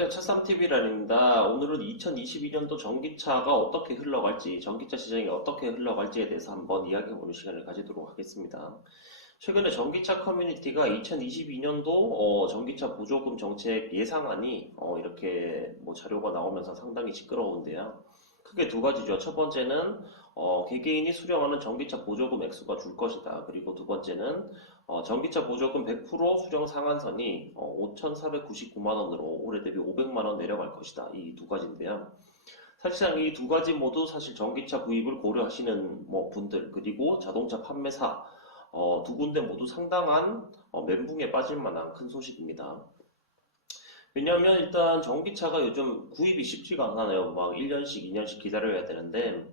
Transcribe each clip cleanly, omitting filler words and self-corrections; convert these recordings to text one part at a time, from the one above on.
안녕하세요. 차삼TV란입니다. 오늘은 2022년도 전기차가 어떻게 흘러갈지, 전기차 시장이 어떻게 흘러갈지에 대해서 한번 이야기해보는 시간을 가지도록 하겠습니다. 최근에 전기차 커뮤니티가 2022년도 전기차 보조금 정책 예상안이 이렇게 뭐 자료가 나오면서 상당히 시끄러운데요. 크게 두 가지죠. 첫 번째는 개개인이 수령하는 전기차 보조금 액수가 줄 것이다. 그리고 두 번째는 전기차 보조금 100% 수령 상한선이 5,499만 원으로 올해 대비 500만 원 내려갈 것이다. 이 두 가지인데요. 사실상 이 두 가지 모두 사실 전기차 구입을 고려하시는 분들 그리고 자동차 판매사 두 군데 모두 상당한 멘붕에 빠질 만한 큰 소식입니다. 왜냐하면 일단 전기차가 요즘 구입이 쉽지가 않아요. 막 1년씩, 2년씩 기다려야 되는데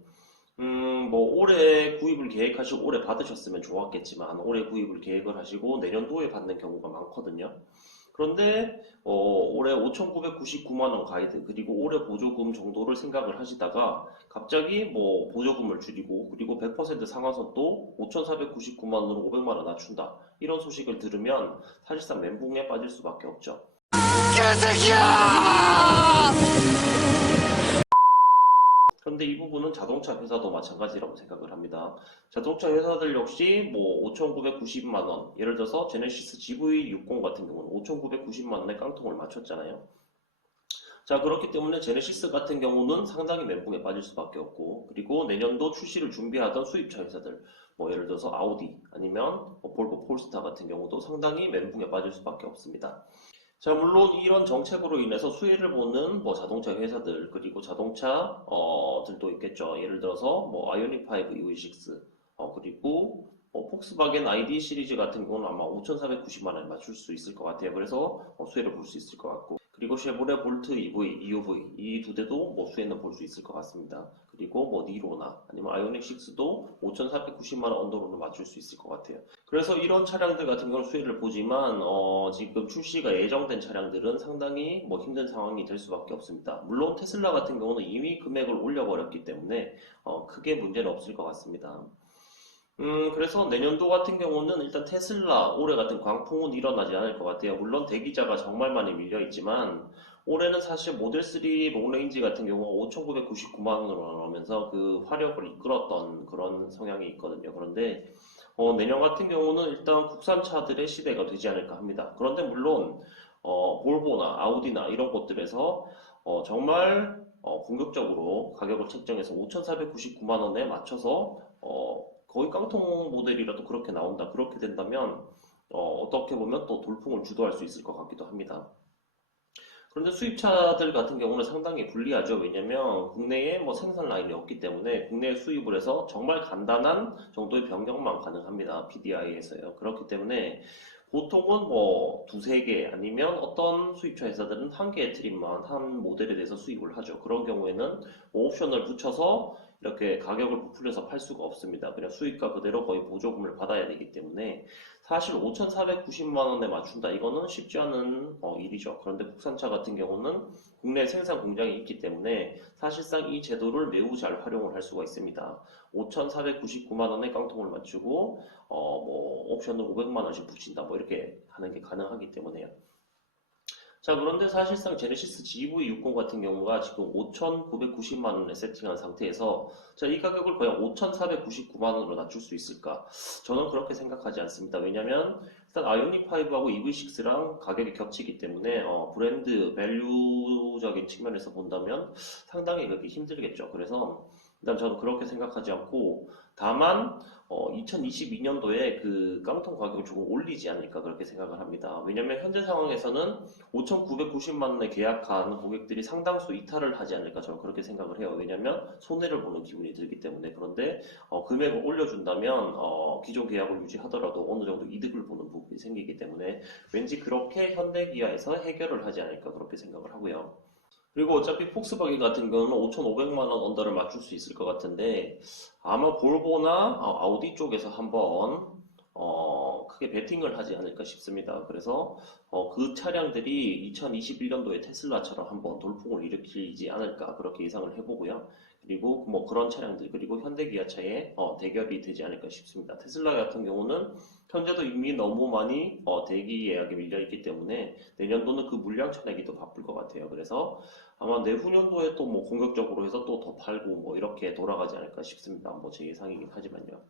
뭐 올해 구입을 계획하시고 올해 받으셨으면 좋았겠지만 올해 구입을 계획을 하시고 내년도에 받는 경우가 많거든요. 그런데 올해 5,999만 원 가이드 그리고 올해 보조금 정도를 생각을 하시다가 갑자기 뭐 보조금을 줄이고 그리고 100% 상한선도 5,499만 원으로 500만 원 낮춘다. 이런 소식을 들으면 사실상 멘붕에 빠질 수밖에 없죠. 그런데 이 부분은 자동차 회사도 마찬가지라고 생각을 합니다. 자동차 회사들 역시 뭐 5,990만 원, 예를 들어서 제네시스 GV60 같은 경우는 5,990만 원에 깡통을 맞췄잖아요. 자, 그렇기 때문에 제네시스 같은 경우는 상당히 멘붕에 빠질 수밖에 없고, 그리고 내년도 출시를 준비하던 수입차 회사들, 뭐 예를 들어서 아우디 아니면 볼보 폴스타 같은 경우도 상당히 멘붕에 빠질 수밖에 없습니다. 자, 물론 이런 정책으로 인해서 수혜를 보는 뭐 자동차 회사들 그리고 자동차 들도 있겠죠. 예를 들어서 뭐 아이오닉 5 EV6 그리고 폭스바겐 ID 시리즈 같은 경우는 아마 5,490만 원에 맞출 수 있을 것 같아요. 그래서 수혜를 볼 수 있을 것 같고 그리고 쉐보레 볼트 EV, EUV 이 두 대도 뭐 수혜는 볼 수 있을 것 같습니다. 그리고 뭐 니로나 아니면 아이오닉 6도 5,490만 원 언더로는 맞출 수 있을 것 같아요. 그래서 이런 차량들 같은 경우는 수혜를 보지만 지금 출시가 예정된 차량들은 상당히 뭐 힘든 상황이 될 수밖에 없습니다. 물론 테슬라 같은 경우는 이미 금액을 올려버렸기 때문에 크게 문제는 없을 것 같습니다. 그래서 내년도 같은 경우는 일단 테슬라 올해 같은 광풍은 일어나지 않을 것 같아요. 물론 대기자가 정말 많이 밀려 있지만 올해는 사실 모델 3 롱레인지 같은 경우가 5,999만 원으로 나오면서 그 화력을 이끌었던 그런 성향이 있거든요. 그런데 내년 같은 경우는 일단 국산차들의 시대가 되지 않을까 합니다. 그런데 물론 볼보나 아우디나 이런 곳들에서 정말 공격적으로 가격을 책정해서 5,499만 원에 맞춰서 거의 깡통 모델이라도 그렇게 나온다. 그렇게 된다면 어떻게 보면 또 돌풍을 주도할 수 있을 것 같기도 합니다. 그런데 수입차들 같은 경우는 상당히 불리하죠. 왜냐면 국내에 뭐 생산 라인이 없기 때문에 국내에 수입을 해서 정말 간단한 정도의 변경만 가능합니다. PDI에서요. 그렇기 때문에 보통은 뭐 두세 개 아니면 어떤 수입차 회사들은 한 개의 트림만 한 모델에 대해서 수입을 하죠. 그런 경우에는 뭐 옵션을 붙여서 이렇게 가격을 부풀려서 팔 수가 없습니다. 그냥 수입가 그대로 거의 보조금을 받아야 되기 때문에 사실 5,490만 원에 맞춘다. 이거는 쉽지 않은 일이죠. 그런데 국산차 같은 경우는 국내 생산 공장이 있기 때문에 사실상 이 제도를 매우 잘 활용을 할 수가 있습니다. 5,499만 원에 깡통을 맞추고 뭐 옵션을 500만 원씩 붙인다. 뭐 이렇게 하는 게 가능하기 때문에요. 자, 그런데 사실상 제네시스 GV60 같은 경우가 지금 5,990만 원에 세팅한 상태에서 자, 이 가격을 과연 5,499만 원으로 낮출 수 있을까? 저는 그렇게 생각하지 않습니다. 왜냐면 일단 아이오닉 5하고 EV6랑 가격이 겹치기 때문에 브랜드 밸류적인 측면에서 본다면 상당히 그렇게 힘들겠죠. 그래서 일단 저는 그렇게 생각하지 않고 다만 2022년도에 그 깡통 가격을 조금 올리지 않을까 그렇게 생각을 합니다. 왜냐면 현재 상황에서는 5,990만 원에 계약한 고객들이 상당수 이탈을 하지 않을까 저는 그렇게 생각을 해요. 왜냐면 손해를 보는 기분이 들기 때문에. 그런데 금액을 올려준다면 기존 계약을 유지하더라도 어느 정도 이득을 보는 부분이 생기기 때문에 왠지 그렇게 현대기아에서 해결을 하지 않을까 그렇게 생각을 하고요. 그리고 어차피 폭스바겐 같은 경우는 5,500만 원 언더를 맞출 수 있을 것 같은데 아마 볼보나 아우디 쪽에서 한번 크게 베팅을 하지 않을까 싶습니다. 그래서 그 차량들이 2021년도에 테슬라처럼 한번 돌풍을 일으키지 않을까 그렇게 예상을 해보고요. 그리고 뭐 그런 차량들, 그리고 현대기아차의 대결이 되지 않을까 싶습니다. 테슬라 같은 경우는 현재도 이미 너무 많이 대기 예약에 밀려 있기 때문에 내년도는 그 물량 차내기도 바쁠 것 같아요. 그래서 아마 내후년도에 또 뭐 공격적으로 해서 또 더 팔고 뭐 이렇게 돌아가지 않을까 싶습니다. 뭐 제 예상이긴 하지만요.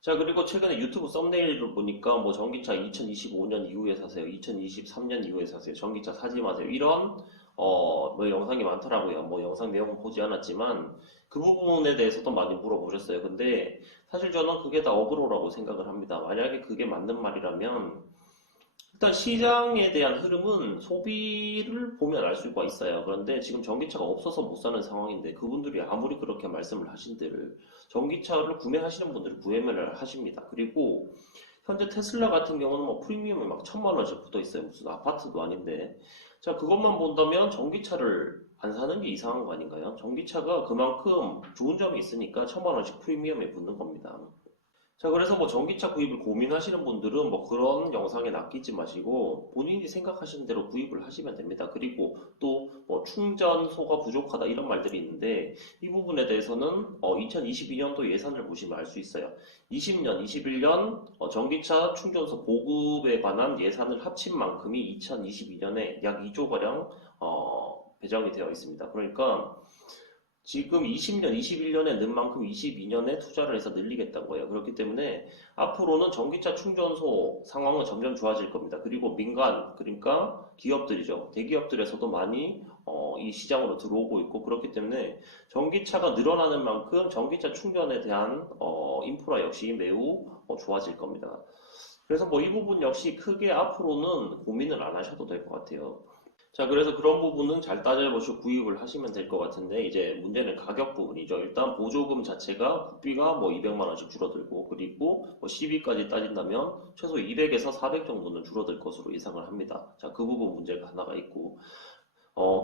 자, 그리고 최근에 유튜브 썸네일을 보니까 뭐 전기차 2025년 이후에 사세요. 2023년 이후에 사세요. 전기차 사지 마세요. 이런 뭐 영상이 많더라고요. 뭐 영상 내용은 보지 않았지만 그 부분에 대해서도 많이 물어보셨어요. 근데 사실 저는 그게 다 어그로라고 생각을 합니다. 만약에 그게 맞는 말이라면 일단 시장에 대한 흐름은 소비를 보면 알 수가 있어요. 그런데 지금 전기차가 없어서 못 사는 상황인데 그분들이 아무리 그렇게 말씀을 하신들 전기차를 구매하시는 분들은 구매를 하십니다. 그리고 현재 테슬라 같은 경우는 뭐 프리미엄이 막 1,000만 원씩 붙어 있어요. 무슨 아파트도 아닌데. 자, 그것만 본다면 전기차를 안 사는 게 이상한 거 아닌가요? 전기차가 그만큼 좋은 점이 있으니까 1,000만 원씩 프리미엄에 붙는 겁니다. 자, 그래서 뭐 전기차 구입을 고민하시는 분들은 뭐 그런 영상에 낚이지 마시고 본인이 생각하시는 대로 구입을 하시면 됩니다. 그리고 또 뭐 충전소가 부족하다 이런 말들이 있는데 이 부분에 대해서는 2022년도 예산을 보시면 알 수 있어요. 20년, 21년 전기차 충전소 보급에 관한 예산을 합친 만큼이 2022년에 약 2조가량 배정이 되어 있습니다. 그러니까 지금 20년, 21년에 넣은 만큼 22년에 투자를 해서 늘리겠다고 해요. 그렇기 때문에 앞으로는 전기차 충전소 상황은 점점 좋아질 겁니다. 그리고 민간, 그러니까 기업들이죠. 대기업들에서도 많이 이 시장으로 들어오고 있고 그렇기 때문에 전기차가 늘어나는 만큼 전기차 충전에 대한 인프라 역시 매우 좋아질 겁니다. 그래서 뭐 이 부분 역시 크게 앞으로는 고민을 안 하셔도 될 것 같아요. 자, 그래서 그런 부분은 잘 따져보시고 구입을 하시면 될 것 같은데, 이제 문제는 가격 부분이죠. 일단 보조금 자체가 국비가 뭐 200만 원씩 줄어들고, 그리고 뭐 시비까지 따진다면 최소 200에서 400 정도는 줄어들 것으로 예상을 합니다. 자, 그 부분 문제가 하나가 있고,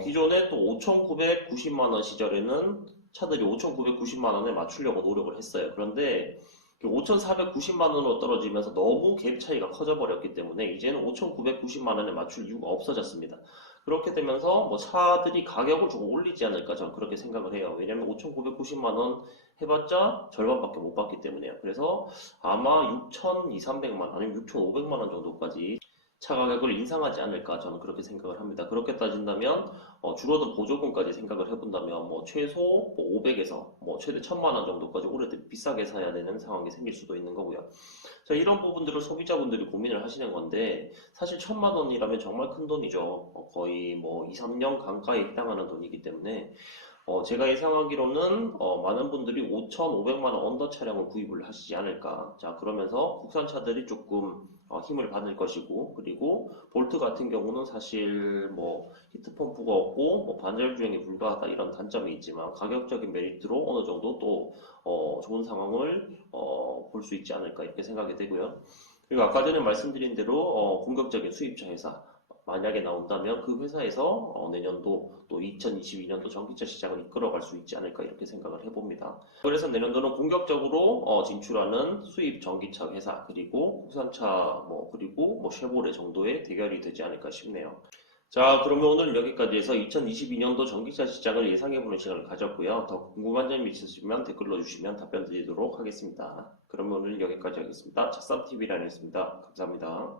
기존에 또 5,990만 원 시절에는 차들이 5,990만 원에 맞추려고 노력을 했어요. 그런데 5,490만 원으로 떨어지면서 너무 갭 차이가 커져버렸기 때문에 이제는 5,990만 원에 맞출 이유가 없어졌습니다. 그렇게 되면서 뭐 차들이 가격을 조금 올리지 않을까 저는 그렇게 생각을 해요. 왜냐면 5,990만 원 해봤자 절반밖에 못 받기 때문에요. 그래서 아마 6,200~300만 원 아니면 6,500만 원 정도까지 차 가격을 인상하지 않을까 저는 그렇게 생각을 합니다. 그렇게 따진다면 줄어든 보조금까지 생각을 해본다면 뭐 최소 500에서 뭐 최대 1,000만 원 정도까지 올해 비싸게 사야 되는 상황이 생길 수도 있는 거고요. 자, 이런 부분들을 소비자분들이 고민을 하시는 건데 사실 1,000만 원이라면 정말 큰 돈이죠. 거의 뭐 2, 3년 강가에 해당하는 돈이기 때문에 제가 예상하기로는 많은 분들이 5,500만 원 언더 차량을 구입을 하시지 않을까. 자, 그러면서 국산차들이 조금 힘을 받을 것이고, 그리고 볼트 같은 경우는 사실 뭐 히트펌프가 없고 뭐 반절 주행이 불가하다 이런 단점이 있지만 가격적인 메리트로 어느 정도 또 좋은 상황을 볼 수 있지 않을까 이렇게 생각이 되고요. 그리고 아까 전에 말씀드린 대로 공격적인 수입차 회사 만약에 나온다면 그 회사에서 내년도 또 2022년도 전기차 시장을 이끌어갈 수 있지 않을까 이렇게 생각을 해봅니다. 그래서 내년도는 공격적으로 진출하는 수입 전기차 회사 그리고 국산차 뭐 그리고 뭐 쉐보레 정도의 대결이 되지 않을까 싶네요. 자, 그러면 오늘 여기까지 해서 2022년도 전기차 시장을 예상해보는 시간을 가졌고요. 더 궁금한 점이 있으시면 댓글로 주시면 답변 드리도록 하겠습니다. 그러면 오늘 여기까지 하겠습니다. 차쌈TV라는 했습니다. 감사합니다.